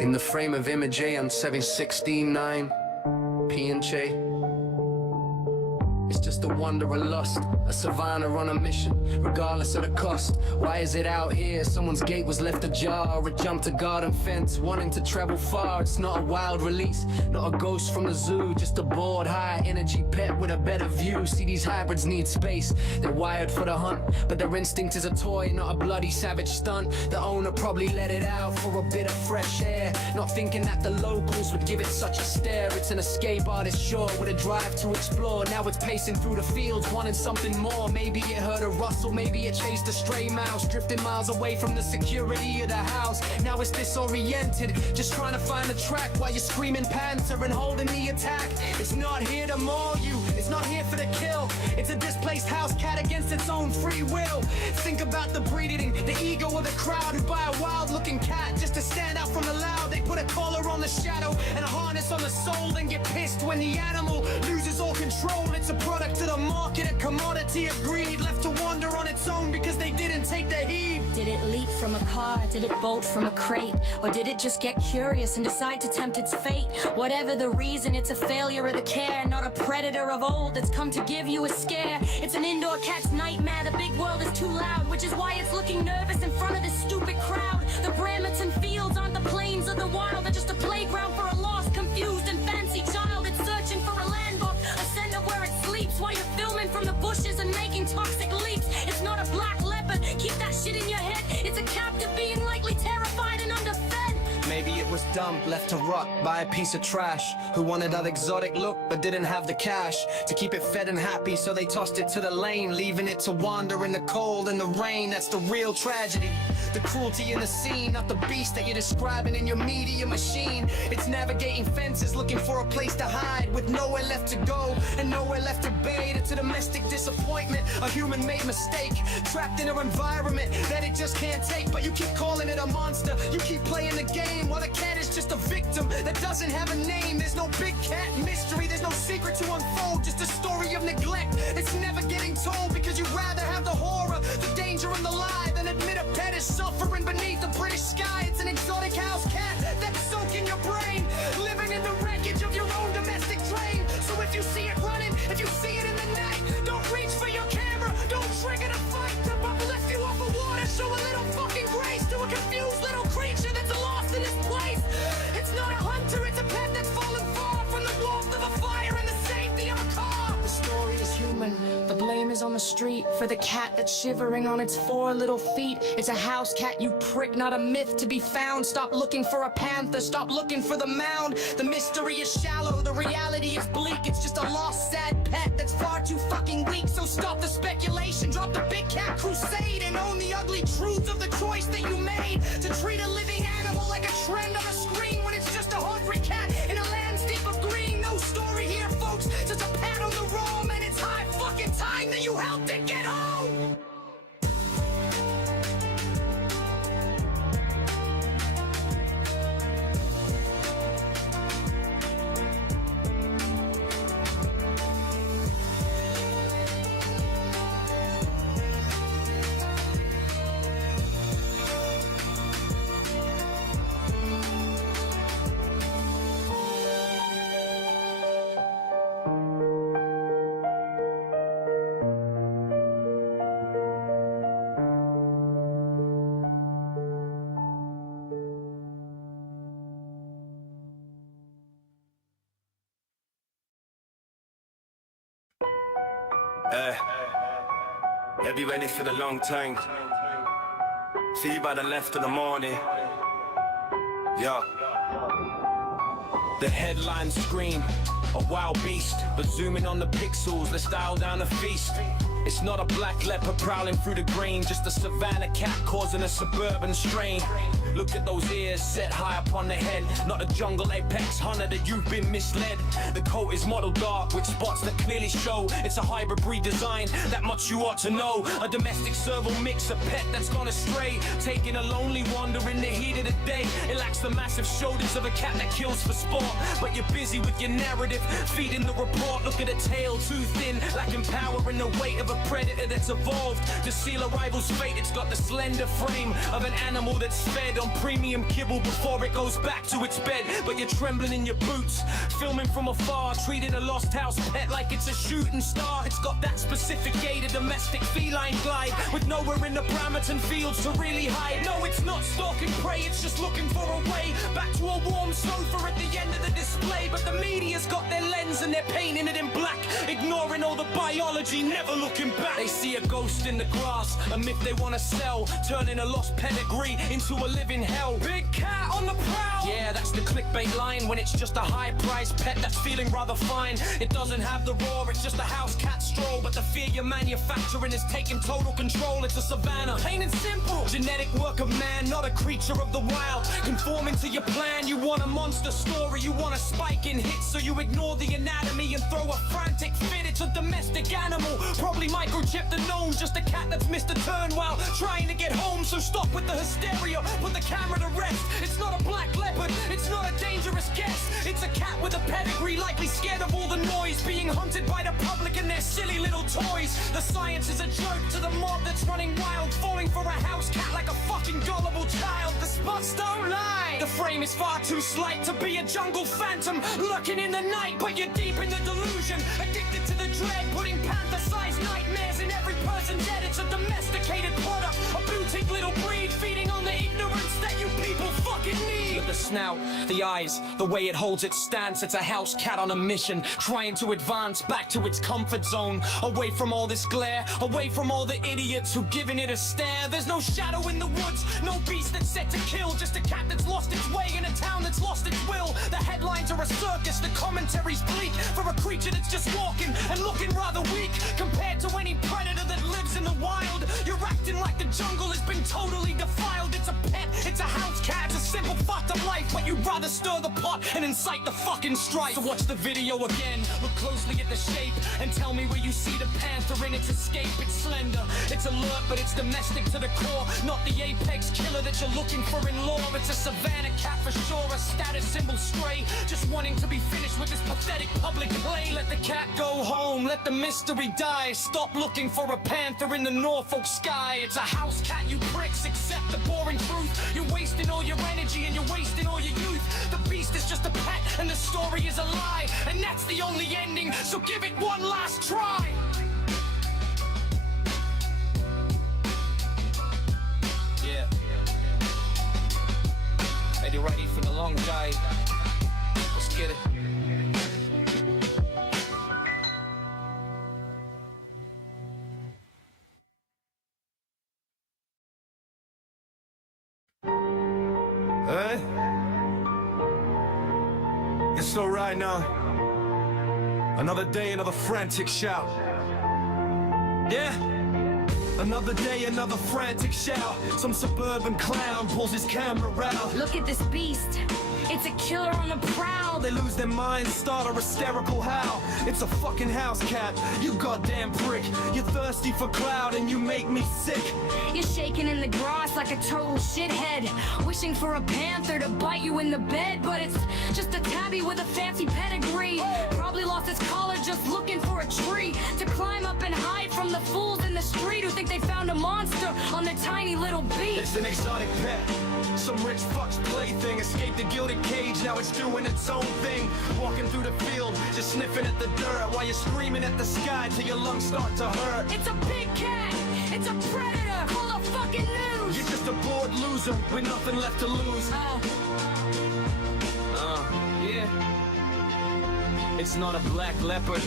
In the frame of image A on 716-9 P&J. It's just a wonder of lust, a savannah on a mission, regardless of the cost. Why is it out here? Someone's gate was left ajar, or it jumped a garden fence, wanting to travel far. It's not a wild release, not a ghost from the zoo, just a bored, high-energy pet with a better view. See, these hybrids need space, they're wired for the hunt, but their instinct is a toy, not a bloody savage stunt. The owner probably let it out for a bit of fresh air, not thinking that the locals would give it such a stare. It's an escape artist, sure, with a drive to explore. Now it's pacing through the fields, wanting something more. Maybe it heard a rustle, maybe it chased a stray mouse, drifting miles away from the security of the house. Now it's disoriented, just trying to find the track while you're screaming panther and holding the attack. It's not here to maul you, it's not here for the kill. It's a displaced house cat against its own free will. Think about the breeding, the ego of the crowd who buy a wild looking cat just to stand out from the loud. They put a collar on the shadow and a harness on the soul, then get pissed when the animal loses all control. It's a product of the market, a commodity of greed, left to wander on its own because they didn't take the heed. Did it leap from a car? Did it bolt from a crate? Or did it just get curious and decide to tempt its fate? Whatever the reason, it's a failure of the care, not a predator of old that's come to give you a scare. It's an indoor cat's nightmare, the big world is too loud, which is why it's looking nervous in front of this stupid crowd. The bramerton fields aren't the plains of the wild, they're just a playground for a lost, confused and fancy child. It's searching for a landmark, a center where it sleeps, while you're filming from the bushes and making toxic leaps. It's not a black leopard, keep that shit in your head. It's a captive being likely terrified and underfed. Maybe it was dumped, left to rot by a piece of trash, who wanted that exotic look but didn't have the cash to keep it fed and happy, so they tossed it to the lane, leaving it to wander in the cold and the rain. That's the real tragedy, the cruelty in the scene, not the beast that you're describing in your media machine. It's navigating fences, looking for a place to hide, with nowhere left to go and nowhere left to bathe. It's a domestic disappointment, a human-made mistake, trapped in an environment that it just can't take. But you keep calling it a monster, you keep playing the game, while the cat is just a victim that doesn't have a name. There's no big cat mystery, there's no secret to unfold, just a story of neglect that's never getting told, because you'd rather have the horror, the danger and the lie than admit a pet is suffering beneath the British sky. It's an exotic house cat that's sunk in your brain, living in the wreckage of your own domestic train. So if you see it running, if you see it in the night, don't reach for your camera, don't trigger the fight to uplift you off of water. Show a little fucking grace to a confused little creature that's lost in this place. It's not a hunter, it's a pet that's fallen far from the warmth of a fire and the safety of a car. The story is human, the blame is on the street for the cat that's shivering on its 4 little feet. It's a house cat, you prick, not a myth to be found. Stop looking for a panther, stop looking for the mound. The mystery is shallow, the reality is bleak. It's just a lost, sad pet that's far too fucking weak. So stop the speculation, drop the big cat crusade, and own the ugly truth of the choice that you made to treat a living animal like a trend on a screen, when it's just a hungry cat in a landscape of green. No story here, folks, just a pat on the roam, and it's high fucking time that you helped it get home. They'll be ready for the long time. See you by the left of the morning. Yeah. The headlines scream, a wild beast, but zooming on the pixels, let's dial down a feast. It's not a black leopard prowling through the grain, just a savannah cat causing a suburban strain. Look at those ears set high up on the head, not a jungle apex hunter that you've been misled. The coat is mottled dark with spots that clearly show it's a hybrid breed design, that much you ought to know. A domestic serval mix, a pet that's gone astray, taking a lonely wander in the heat of the day. It lacks the massive shoulders of a cat that kills for sport. But you're busy with your narrative, feeding the report. Look at a tail too thin, lacking power and the weight of a predator that's evolved to seal a rival's fate. It's got the slender frame of an animal that's fed on premium kibble before it goes back to its bed. But you're trembling in your boots, filming from afar, treating a lost house pet like it's a shooting star. It's got that specific gated domestic feline glide, with nowhere in the bramerton fields to really hide. No, it's not stalking prey, it's just looking for a way back to a warm sofa at the end of the display. But the media's got their lens and they're painting it in black, ignoring all the biology, never looking back. They see a ghost in the grass, a myth they wanna sell, turning a lost pedigree into a living hell. Big cat on the prowl. Yeah, that's the clickbait line when it's just a high-priced pet that's feeling rather fine. It doesn't have the roar, it's just a house cat stroll. But the fear you're manufacturing is taking total control. It's a savannah, plain and simple. Genetic work of man, not a creature of the wild. Conforming to your plan, you want a monster story. You want a spike in hits, so you ignore the anatomy and throw a frantic fit. It's a domestic animal, probably microchipped and known. Just a cat that's missed a turn while trying to get home. So stop with the hysteria, put the camera to rest. It's not a black leopard, it's not a dangerous guess. It's a cat with a pedigree, likely scared of all the noise, being hunted by the public and their silly little toys. The science is a joke to the mob that's running wild, falling for a house cat like a fucking gullible child. The spots don't lie, the frame is far too slight to be a jungle phantom lurking in the night. But you're deep in the delusion, addicted to the dread, putting panther-sized nightmares in every person's head. It's a domesticated product, a boutique little breed, feeding on the ignorance that you people fucking need. With the snout, the eyes, the way it holds its stance, it's a house cat on a mission, trying to advance back to its comfort zone, away from all this glare, away from all the idiots who giving it a stare. There's no shadow in the woods, no beast that's set to kill, just a cat that's lost its way in a town that's lost its will. The headlines are a circus, the commentary's bleak for a creature that's just walking and looking rather weak compared to any predator that lives in the wild. You're acting like the jungle has been totally defiled. It's a pet, it's a house cat, it's a simple fact of life, but you'd rather stir the pot and incite the fucking strife. So watch the video again, look closely at the shape, and tell me where you see the panther in its escape. It's slender, it's alert, but it's domestic to the core, not the apex killer that you're looking for in lore. It's a savannah cat for sure, a status symbol stray, just wanting to be finished with this pathetic public play. Let the cat go home, let the mystery die. Stop looking for a panther in the Norfolk sky. It's a house cat, you pricks, accept the boring truth. You're wasting all your energy and you're wasting all your youth. The beast is just a pet and the story is a lie, and that's the only ending, so give it one last try. Yeah. Are you ready for the long drive? Let's get it. It's alright now. Another day, another frantic shout. Yeah. Another day, another frantic shout. Some suburban clown pulls his camera out. Look at this beast, it's a killer on the prowl. They lose their minds, start a hysterical howl. It's a fucking house cat, you goddamn prick. You're thirsty for clout and you make me sick. You're shaking in the grass like a total shithead, wishing for a panther to bite you in the bed. But it's just a tabby with a fancy pedigree, probably lost its collar just looking for a tree to climb up and hide from the fools in the street who think they found a monster on their tiny little beat. It's an exotic pet, some rich fuck's plaything. Escaped the gilded cage, now it's doing its own thing. Walking through the field, just sniffing at the dirt, while you're screaming at the sky till your lungs start to hurt. It's a big cat, it's a predator, call the fucking news. You're just a bored loser with nothing left to lose. Yeah. It's not a black leopard,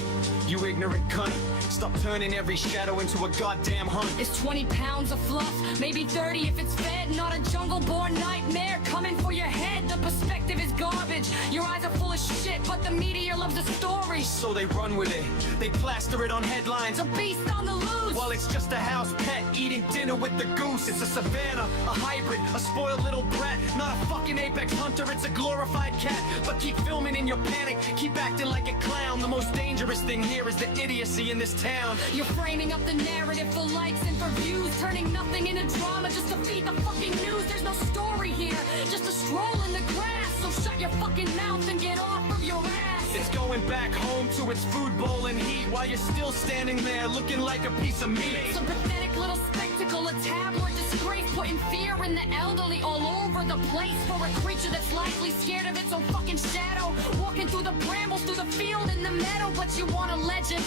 you ignorant cunt. Stop turning every shadow into a goddamn hunt. It's 20 pounds of fluff, maybe 30 if it's fed. Not a jungle-born nightmare coming for your head. The perspective is garbage, your eyes are full of shit, but the media loves a story, so they run with it. They plaster it on headlines. A beast on the loose. Well, it's just a house pet eating dinner with the goose. It's a savannah, a hybrid, a spoiled little brat. Not a fucking apex hunter, it's a glorified cat. But keep filming in your panic, keep acting like a clown. The most dangerous thing here is the idiocy in this town. You're framing up the narrative for likes and for views, turning nothing into drama just to feed the fucking fucking news, there's no story here. Just a stroll in the grass, so shut your fucking mouth and get off of your ass. It's going back home to its food bowl and heat while you're still standing there looking like a piece of meat. Some pathetic little spectacle, a tabloid disgrace, putting fear in the elderly all over the place. For a creature that's likely scared of its own fucking shadow, walking through the brambles, through the field in the meadow. But you want a legend,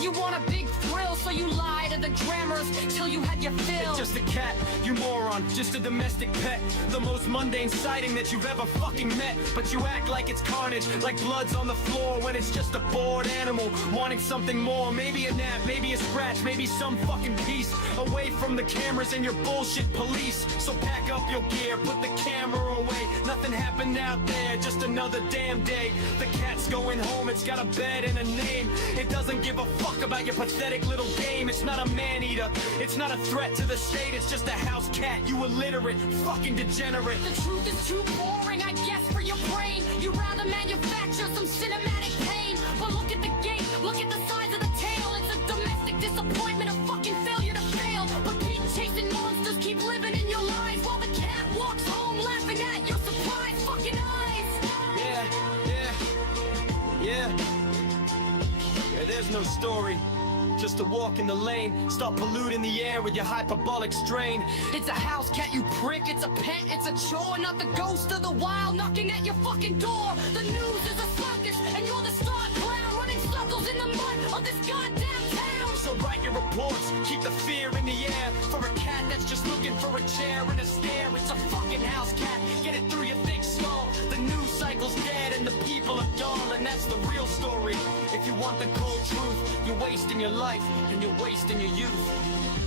you want a big thrill, so you lie to the grammars till you had your fill. It's just a cat, you moron, just a domestic pet. The most mundane sighting that you've ever fucking met. But you act like it's carnage, like blood's on the floor, when it's just a bored animal wanting something more. Maybe a nap, maybe a scratch, maybe some fucking piece away from the cameras and your bullshit police. So pack up your gear, put the camera away. Nothing happened out there, just another damn day. The cat's going home, it's got a bed and a name. It doesn't give a fuck about your pathetic little game. It's not a man-eater, it's not a threat to the state. It's just a house cat, you illiterate, fucking degenerate. The truth is too boring, I guess, for your brain. You'd rather manufacture some cinematic pain. But look at the gate, look at the size of the tail. It's a domestic disappointment, a fucking failure to fail. But keep chasing monsters, keep living in your lies, while the cat walks home laughing at your surprised fucking eyes. Yeah, there's no story. Just to walk in the lane, stop polluting the air with your hyperbolic strain. It's a house cat, you prick, it's a pet, it's a chore. Not the ghost of the wild knocking at your fucking door. The news is a circus, and you're the star clown, running circles in the mud of this goddamn town. So write your reports, keep the fear in the air. For a cat that's just looking for a chair and a stare. It's a fucking house cat, get it through your thick skull. The news cycle's dead and the people are dull, and that's the real story. If you want the cold truth, you're wasting your life and you're wasting your youth.